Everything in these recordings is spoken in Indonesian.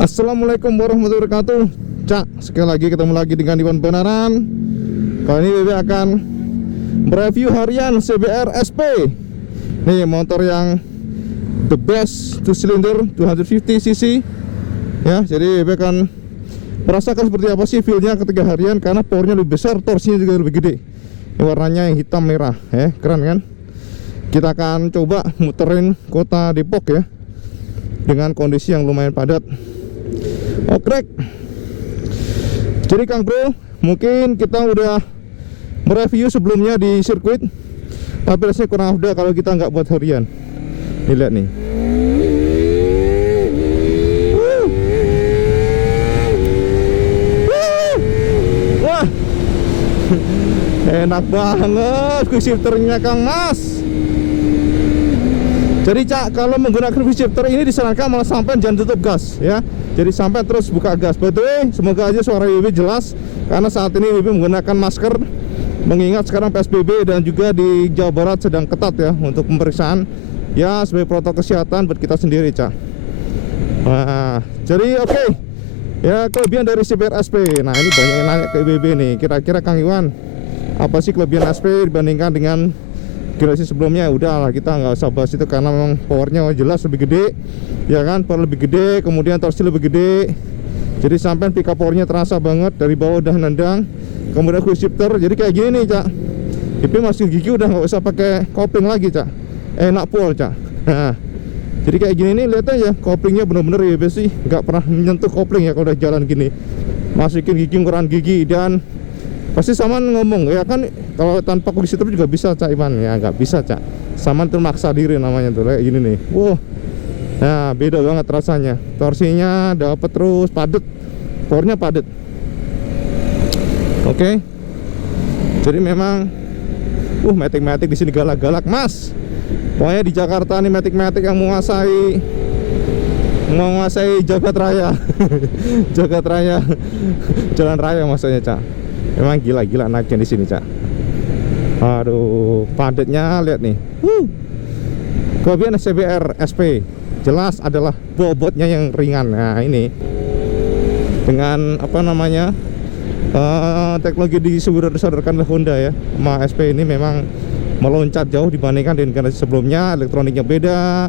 Assalamualaikum warahmatullahi wabarakatuh. Cak, sekali lagi ketemu lagi dengan Iwan Benaran. Kali ini BB akan mereview harian CBR SP. Nih motor yang the best 2 cylinder 250 cc. Ya, jadi BB akan merasakan seperti apa sih feel-nya ketika harian, karena powernya lebih besar, torsinya juga lebih gede. Ini warnanya yang hitam merah, keren kan? Kita akan coba muterin kota Depok ya, dengan kondisi yang lumayan padat. Oke. Jadi Kang Bro, mungkin kita udah mereview sebelumnya di sirkuit, tapi rasanya kurang afdal kalau kita nggak buat harian. Nih lihat nih. Wah, enak banget quick shifternya Kang Mas. Jadi Cak, kalau menggunakan quick shifter ini disarankan malah sampai jangan tutup gas ya. Jadi sampai terus buka gas. Betul, semoga aja suara WB jelas, karena saat ini WB menggunakan masker, mengingat sekarang PSBB dan juga di Jawa Barat sedang ketat ya untuk pemeriksaan. Ya, sebagai protokol kesehatan buat kita sendiri, Cak. Nah, jadi oke. Ya, kelebihan dari CBR SP. Nah, ini banyak yang nanya ke WB nih. Kira-kira Kang Iwan, apa sih kelebihan SP dibandingkan dengan generasi sebelumnya? Udahlah, kita nggak usah bahas itu karena memang powernya jelas lebih gede, ya kan? Power lebih gede, kemudian torsi lebih gede. Jadi sampai pick up powernya terasa banget, dari bawah udah nendang. Kemudian quick shifter, jadi kayak gini nih Cak. Tapi masih gigi udah nggak usah pakai kopling lagi Cak. Enak pol Cak. Nah, jadi kayak gini nih, lihat aja koplingnya bener-bener ya sih, nggak pernah menyentuh kopling ya kalau udah jalan gini. Masukin gigi, ukuran gigi, dan pasti Saman ngomong ya kan, kalau tanpa quick shifter juga bisa Cak Iman. Ya nggak bisa Cak, Saman tuh maksa diri namanya tuh kayak gini nih. Wow, nah beda banget rasanya. Torsinya dapet terus, padet, powernya padet. Oke. Jadi memang Matic-Matic di sini galak-galak Mas. Pokoknya di Jakarta nih Matic-Matic yang menguasai jagat raya. Jagat raya, jalan raya maksudnya Cak. Memang gila-gila naiknya di sini Cak. Aduh, padatnya lihat nih. Kelebihan CBR SP jelas adalah bobotnya yang ringan. Nah ini dengan apa namanya, teknologi disodorkan oleh Honda ya, sama SP ini memang meloncat jauh dibandingkan dengan generasi sebelumnya. Elektroniknya beda,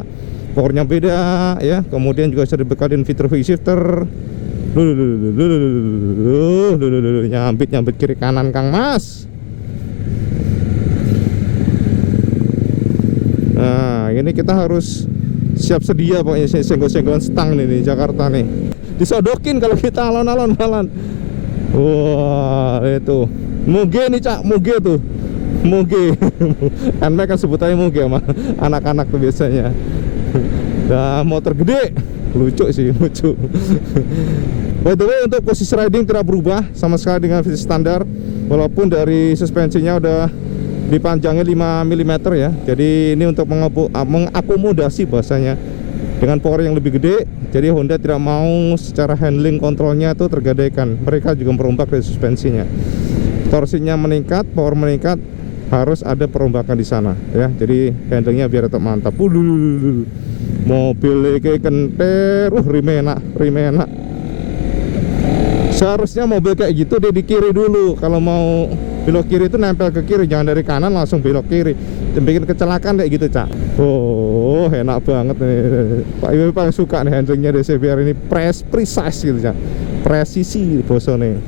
powernya beda ya, kemudian juga sudah dibekalin fitur quick shifter. Nyambit kiri kanan Kang Mas. Nah ini kita harus siap sedia pokoknya, senggol-senggolan stang nih Jakarta nih, disodokin kalau kita alon-alon malan. Wah itu moge nih Cak, moge tuh, moge. NMAX kan sebutannya moge sama anak-anak tuh biasanya. Nah motor gede, lucu sih, lucu. By the way, untuk posisi riding tidak berubah sama sekali dengan versi standar, walaupun dari suspensinya udah dipanjangin 5 mm ya. Jadi ini untuk mengakomodasi bahasanya dengan power yang lebih gede. Jadi Honda tidak mau secara handling kontrolnya itu tergadaikan. Mereka juga merombak dari suspensinya. Torsinya meningkat, power meningkat, harus ada perombakan di sana ya. Jadi handlingnya biar tetap mantap. Mobil kayak kenter, rem enak. Seharusnya mobil kayak gitu dia di kiri dulu. Kalau mau belok kiri itu nempel ke kiri, jangan dari kanan langsung belok kiri. Bikin kecelakaan kayak gitu Cak. Oh enak banget nih. Pak Ibu paling suka nih handlingnya di CBR ini, precise gitu Cak. Presisi bosone.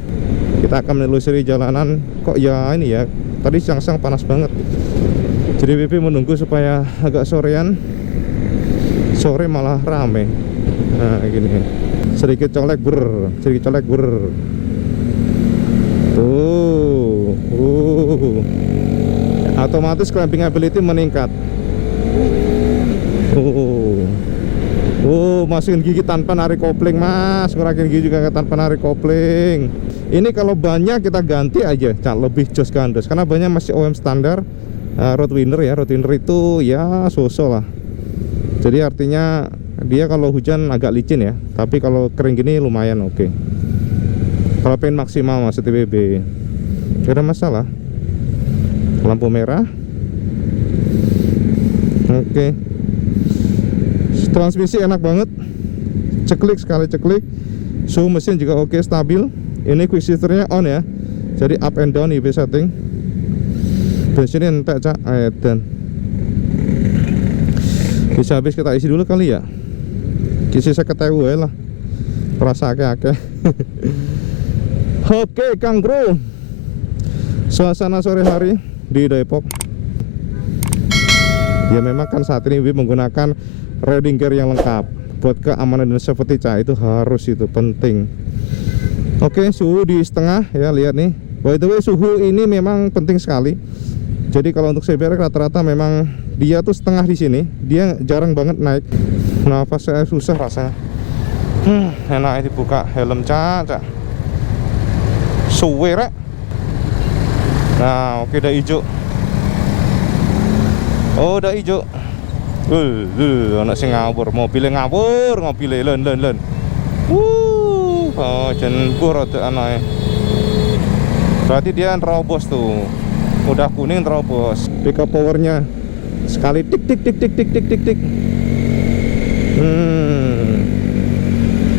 Kita akan menelusuri jalanan. Kok ya ini ya, tadi siang-siang panas banget. Jadi BP menunggu supaya agak sorean. Sore malah rame. Nah gini, sedikit colek ber. Otomatis clamping ability meningkat. Masukin gigi tanpa narik kopling Mas, ngurakin gigi juga tanpa narik kopling. Ini kalau bannya kita ganti aja Cak, lebih jos gandos, karena bannya masih OM standar. Roadwinner ya, Roadwinner itu ya so-so lah. Jadi artinya dia kalau hujan agak licin ya, tapi kalau kering gini lumayan oke. Kalau pengen maksimal Mas TBB, gak ada masalah. Lampu merah, oke. Transmisi enak banget, ceklik, sekali ceklik. Suhu mesin juga oke, stabil. Ini quick shifternya on ya, jadi up and down IB setting. Bensinnya entek cak, dan bisa habis kita isi dulu kali ya. Kisi saya ketahui lah, perasa akeh-akeh. Oke Kang Bro, suasana sore hari di Depok. Ya memang kan saat ini WIB menggunakan riding gear yang lengkap. Buat keamanan dan safety cak, itu harus, itu penting. Oke, suhu di setengah ya, lihat nih. By the way, suhu ini memang penting sekali. Jadi kalau untuk CBR rata-rata memang dia tuh setengah di sini, dia jarang banget naik. Nafas saya susah rasanya. Enak dibuka helm cak. Suwe rek. Nah, oke, udah hijau. Oh, udah hijau. Anak sing ngawur, mobilnya ngawur, mobilnya len. Oh, jembur ada anaknya. Berarti dia nerobos tuh. Udah kuning terobos. Pickup powernya sekali tik.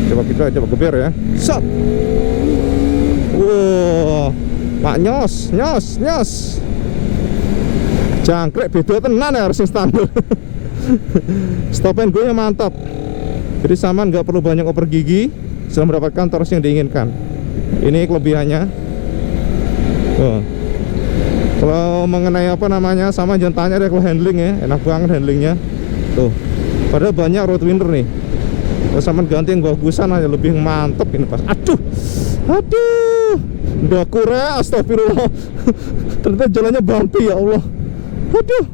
Coba geber ya. Sat. Wow, Pak nyos. Jangkrik beda tenan ya, harus standar. Stop and go nya mantap. Jadi Saman nggak perlu banyak oper gigi setelah mendapatkan torsi yang diinginkan. Ini kelebihannya. Kalau mengenai apa namanya, sama jangan tanya deh kalau handling ya, enak banget handlingnya. Tuh, padahal banyak road winner nih. Kalau Saman ganti yang bagusan aja lebih mantep ini pas. Aduh, udah kurang, astagfirullah. Ternyata jalannya bumpy ya Allah. Aduh,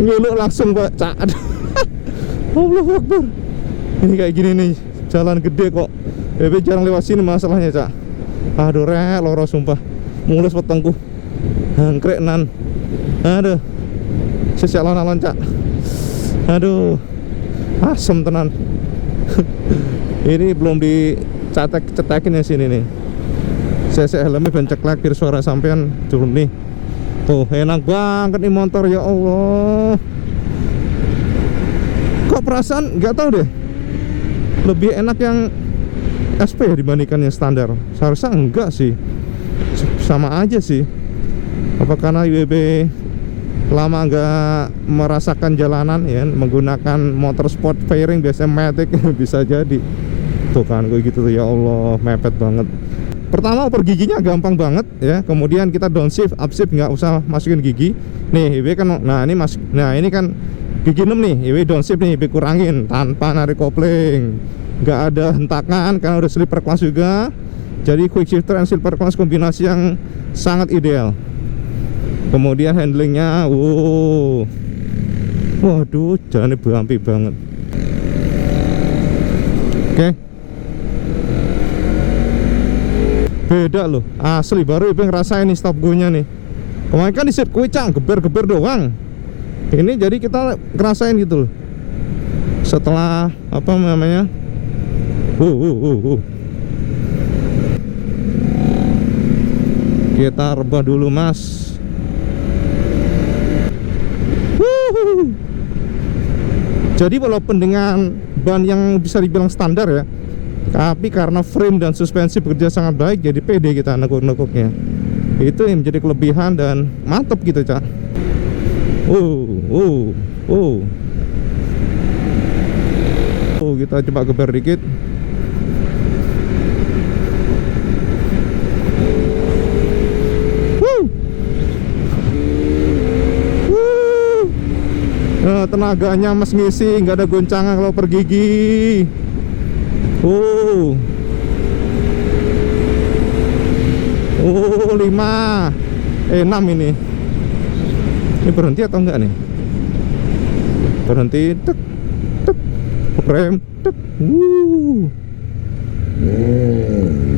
ngeluk langsung Pak Cak. Allahu Akbar. Ini kayak gini nih, jalan gede kok. Bebe jarang lewat sini masalahnya Cak. Aduh rek, loro sumpah. Mulus wetengku. Hangkrek nan. Aduh. Sesiak alon Cak. Aduh. Asem tenan. Ini belum dicetekin ya sini nih. Saya helmnya ben ceklek biar suara sampean turun nih. Tuh, enak banget nih motor ya Allah. Kok perasaan nggak tahu deh, lebih enak yang SP ya dibandingkan yang standar. Seharusnya enggak sih, sama aja sih. Apa karena WB lama nggak merasakan jalanan ya, menggunakan motor sport fairing biasanya matic. Bisa jadi. Tuh kan gue gitu tuh, ya Allah, mepet banget. Pertama oper giginya gampang banget ya. Kemudian kita downshift, upshift nggak usah masukin gigi. Nih IB kan, nah ini kan gigi 6 nih, IB downshift nih, IB kurangin tanpa narik kopling. Nggak ada hentakan karena udah slipper class juga. Jadi quick shifter and slipper class kombinasi yang sangat ideal. Kemudian handlingnya, waduh, jalannya bumpy banget. Oke. Beda loh, asli baru Ibu ngerasain nih stop go nya nih. Kemarin kan di sirkuit Cang, geber-geber doang. Ini jadi kita ngerasain gitu loh. Setelah apa namanya, kita rebah dulu mas. Jadi walaupun dengan ban yang bisa dibilang standar ya, tapi karena frame dan suspensi bekerja sangat baik, jadi pede kita nekuk-nekuknya. Itu yang menjadi kelebihan dan mantep gitu Cak. Kita coba geber dikit. Tenaganya mas ngisi, nggak ada goncangan kalau per gigi. 5 6 ini berhenti atau enggak nih? Berhenti, tek rem, tek.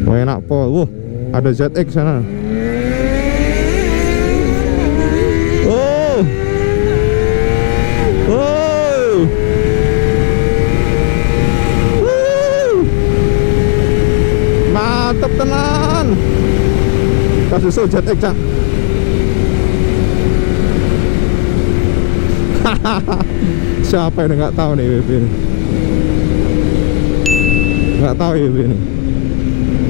Enak po. Ada ZX sana. Mantep tenan. Kasus ZX Cak. Siapa yang nggak tahu nih WB ini. Nggak tahu IB ini.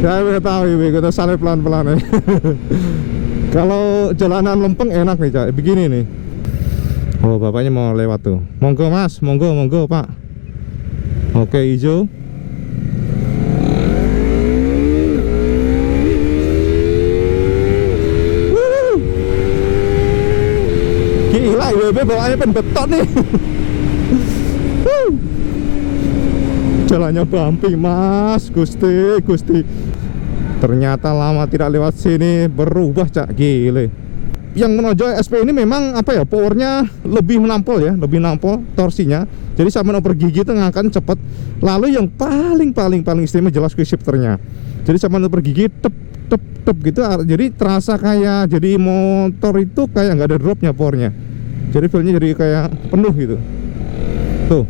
Saya nggak tahu IB, kita salib pelan-pelan ya. Kalau jalanan lempeng enak nih Cak, begini nih. Oh bapaknya mau lewat tuh. Monggo mas, monggo pak. Oke hijau. Gila IWB bawaannya pen beton nih. Jalannya bumpy mas, Gusti. Ternyata lama tidak lewat sini berubah Cak, gile. Yang menonjol SP ini memang apa ya, powernya lebih menampol ya, lebih nampol torsinya. Jadi sama oper gigi itu ngangkat cepet. Lalu yang paling istimewa jelas quick shifternya. Jadi sama oper gigi tep gitu, jadi terasa kayak jadi motor itu kayak nggak ada dropnya powernya. Jadi feelnya jadi kayak penuh gitu. Tuh,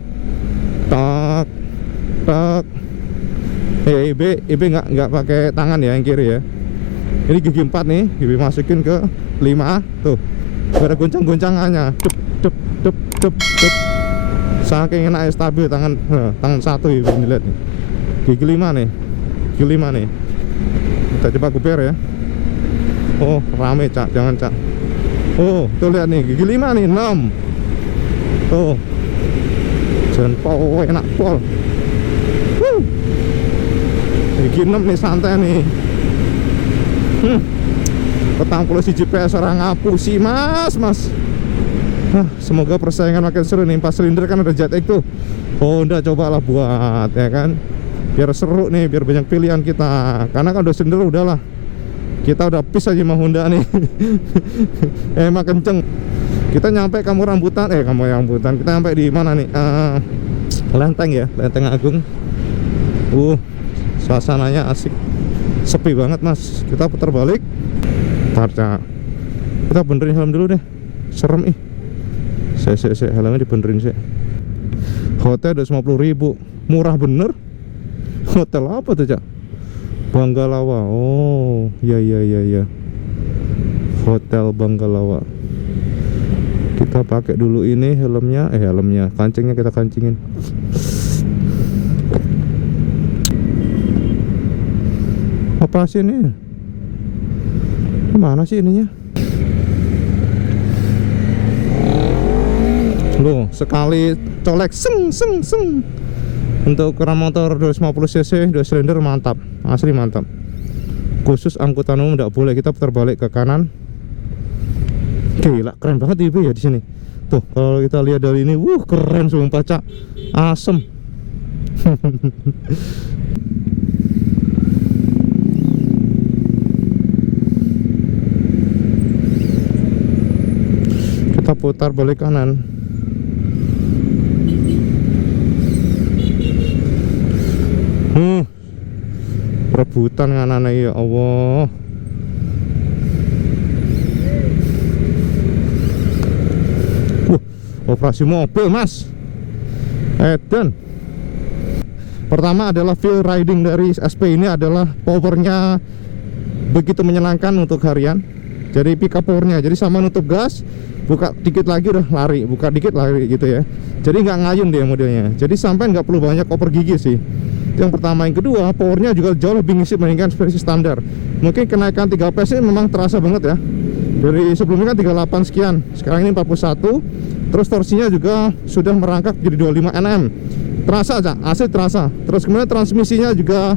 tak. IB nggak pakai tangan ya yang kiri ya. Ini gigi 4 nih, IB masukin ke 5 tuh. Ada goncang-goncangannya. Dep. Saking enaknya stabil tangan satu IB lihat nih. Gigi 5 nih. Kita coba kuper ya. Oh, rame Cak, jangan Cak. Oh, tuh lihat nih, gigi 5 nih, 6. Tuh. Jan pol enak pol. Gigi 6 nih santai nih. Petang puluh si GPS orang ngapusi mas. Semoga persaingan makin seru nih. 4 silinder kan ada JetX tuh. Honda cobalah buat ya kan, biar seru nih, biar banyak pilihan kita. Karena kan 2 silinder udahlah, kita udah pis aja sama Honda nih. Emang kenceng. Kita nyampe Kampung Rambutan. Kita nyampe di mana nih? Lenteng ya, Lenteng Agung. Suasananya asik. Sepi banget mas. Kita putar balik. Tarca. Kita benerin helm dulu deh. Serem ih. Saya helmnya dibenerin sih. Hotel 250.000. Murah bener. Hotel apa tuh Cak? Banggalawa. Oh iya. Hotel Banggalawa. Kita pakai dulu ini helmnya. Kancingnya kita kancingin. Apa sih ini? Mana sih ininya? Loh, sekali colek seng. Untuk ukuran motor 250cc 2 silinder mantap, asli mantap. Khusus angkutan umum tidak boleh. Kita putar balik ke kanan. Gila, keren banget IB ya di sini. Tuh, kalau kita lihat dari ini, keren sumpah Cak. Asem. Kita putar balik kanan. Rebutan kanan ya Allah. Operasi mobil mas. Edan. Pertama adalah feel riding dari SP ini adalah powernya begitu menyenangkan untuk harian. Jadi pick up powernya, jadi sama nutup gas, buka dikit lagi udah lari, buka dikit lari gitu ya. Jadi nggak ngayun dia modelnya. Jadi sampai nggak perlu banyak oper gigi sih. Itu yang pertama. Yang kedua, powernya juga jauh lebih ngisi dibandingkan versi standar. Mungkin kenaikan 3 PS ini memang terasa banget ya. Dari sebelumnya kan 38 sekian, sekarang ini 41. Terus torsinya juga sudah merangkak jadi 25 Nm. Terasa aja, asli terasa. Terus kemudian transmisinya juga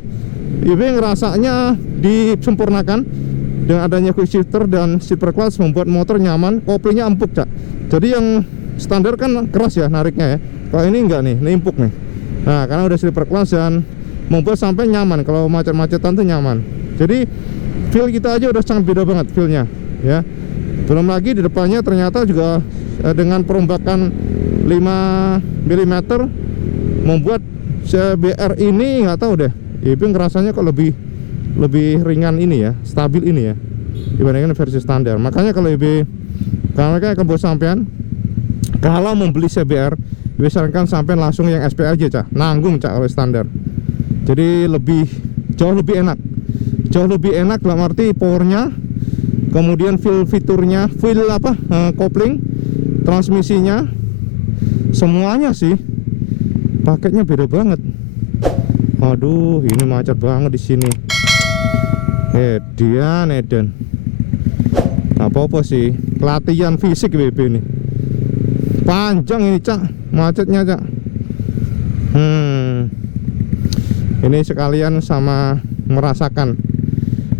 IB ngerasanya disempurnakan. Dengan adanya quick shifter dan slipper clutch membuat motor nyaman, koplingnya empuk Cak. Jadi yang standar kan keras ya nariknya ya. Kalau ini enggak nih, ini empuk nih. Nah, karena udah slipper clutch dan membuat sampai nyaman. Kalau macet-macetan tuh nyaman. Jadi feel kita aja udah sangat beda banget feelnya ya. Belum lagi di depannya ternyata juga dengan perombakan 5 mm membuat CBR ini nggak tahu deh. IB ngerasanya kok lebih ringan ini ya, stabil ini ya dibandingkan versi standar. Makanya kalau IB, kalau mereka akan buat sampean kalau membeli CBR, IB sarankan sampean langsung yang SP aja Cak, nanggung Cak oleh standar. Jadi jauh lebih enak dalam arti powernya, kemudian fiturnya, kopling, transmisinya, semuanya sih paketnya beda banget. Aduh, ini macet banget di sini. Edan. Apa-apa sih, latihan fisik WB ini. Panjang ini, Cak, macetnya, Cak. Ini sekalian sama merasakan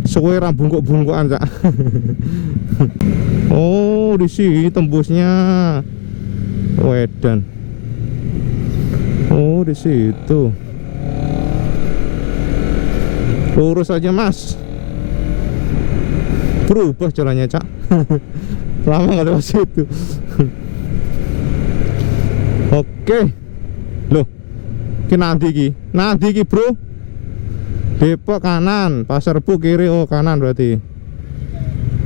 suwera bungkuk-bungkukan, Cak. Oh, di sini tembusnya. Edan. Oh, di situ. Lurus aja, Mas. Berubah jalannya, Cak. Lama nggak lewat situ. Oke. Loh, nanti ki bro. Depok kanan, Pasar Rebo kiri. Oh, kanan berarti.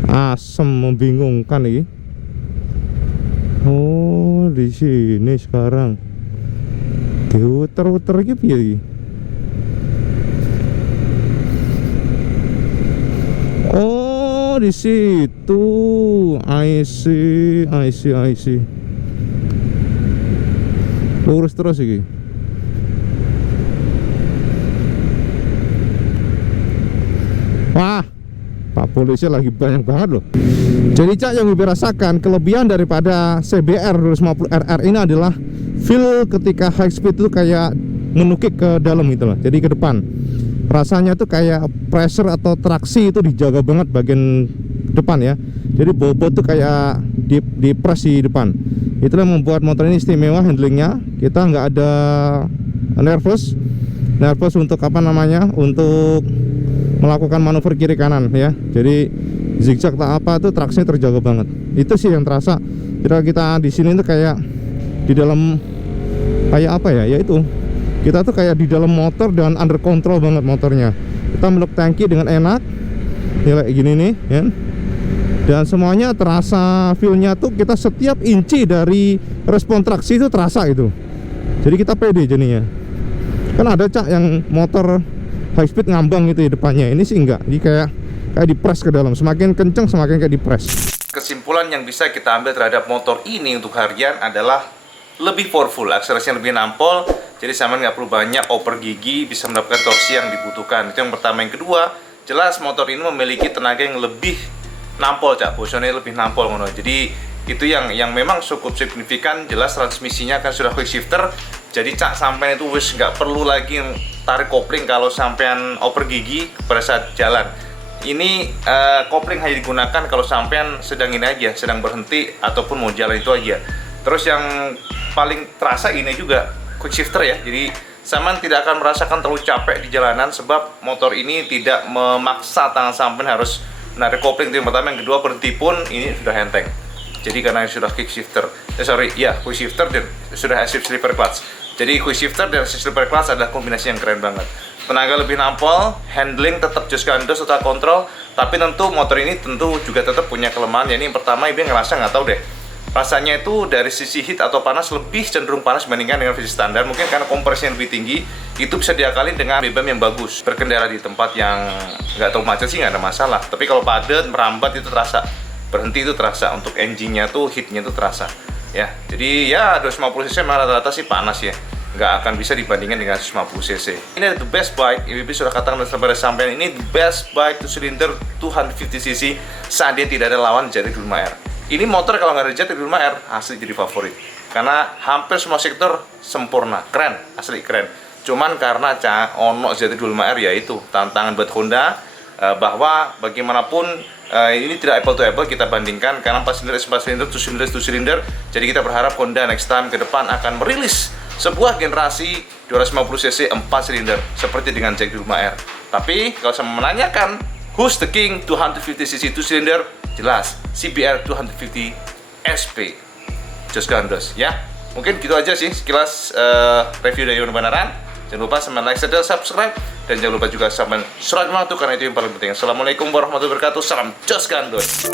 Asem, membingungkan ini. Oh, di sini sekarang. Diuter-uter iki piye iki? Oh, di situ. I see. Lurus terus iki. Wah, Pak Polisi lagi banyak banget loh. Jadi, Cak, yang gue rasakan kelebihan daripada CBR 250 RR ini adalah feel ketika high speed itu kayak menukik ke dalam gitu loh. Jadi ke depan. Rasanya tuh kayak pressure atau traksi itu dijaga banget bagian depan ya. Jadi bobot tuh kayak di press di depan. Itulah yang membuat motor ini istimewa handlingnya. Kita nggak ada nervous untuk apa namanya, untuk melakukan manuver kiri kanan ya. Jadi zigzag tak apa tuh traksinya terjaga banget. Itu sih yang terasa. Ketika kita di sini tuh kayak di dalam kayak apa ya? Yaitu kita tuh kayak di dalam motor dan under control banget motornya. Kita meluk tangki dengan enak. Ya kayak gini nih ya. Dan semuanya terasa, feel-nya tuh kita setiap inci dari respon traksi itu terasa gitu. Jadi kita pede jadinya. Kan ada, Cak, yang motor high speed ngambang gitu di depannya. Ini sih enggak. Jadi kayak dipres ke dalam. Semakin kenceng semakin kayak dipres. Kesimpulan yang bisa kita ambil terhadap motor ini untuk harian adalah lebih powerful, akselerasinya lebih nampol. Jadi sama nggak perlu banyak oper gigi, bisa mendapatkan torsi yang dibutuhkan. Itu yang pertama. Yang kedua, jelas motor ini memiliki tenaga yang lebih nampol, Cak, positionnya lebih nampol ngono. Jadi itu yang memang cukup signifikan. Jelas transmisinya kan sudah quick shifter. Jadi, Cak, sampean itu wis nggak perlu lagi tarik kopling kalau sampean oper gigi pada saat jalan. Ini kopling hanya digunakan kalau sampean sedang ini aja, sedang berhenti ataupun mau jalan itu aja. Terus yang paling terasa ini juga quick shifter ya. Jadi sampean tidak akan merasakan terlalu capek di jalanan sebab motor ini tidak memaksa tangan sampean harus menarik kopling. Itu yang pertama. Yang kedua, berhenti pun ini sudah enteng. Jadi karena sudah quick shifter, quick shifter dan sudah assist slipper clutch. Jadi quick shifter dan assist slipper clutch adalah kombinasi yang keren banget. Tenaga lebih nampol, handling tetap just gandos total control. Tapi tentu motor ini tentu juga tetap punya kelemahan. Yang pertama, ibu ngerasa nggak tahu deh. Rasanya itu dari sisi heat atau panas lebih cenderung panas dibandingkan dengan versi standar. Mungkin karena kompresinya lebih tinggi, itu bisa diakalin dengan BBM yang bagus. Berkendara di tempat yang nggak terlalu macet sih nggak ada masalah. Tapi kalau padat, merambat itu terasa. Berhenti itu terasa. Untuk engine-nya tuh, heat-nya itu terasa. Ya, jadi ya 250cc memang rata-rata sih panas ya. Nggak akan bisa dibandingkan dengan 150cc. Ini the best bike. IBB sudah katakan pada sampean ini the best bike 2 silinder 250cc saat dia tidak ada lawan jadi 25R. Ini motor kalau nggak ada jet 25R asli jadi favorit karena hampir semua sektor sempurna, keren, asli keren. Cuman karena ono ZT25R ya itu tantangan buat Honda bahwa bagaimanapun ini tidak apple to apple kita bandingkan karena 4 silinder, 4 silinder, 2 silinder, 2 silinder. Jadi kita berharap Honda next time ke depan akan merilis sebuah generasi 250cc 4 silinder seperti dengan ZT25R. Tapi kalau saya menanyakan who's the king 250cc 2 silinder, jelas CBR 250 SP just gandos ya. Mungkin gitu aja sih sekilas review dari Iwan Banaran. Jangan lupa like, share, dan subscribe. Dan jangan lupa juga subscribe karena itu yang paling penting. Assalamualaikum warahmatullahi wabarakatuh. Salam just gandos.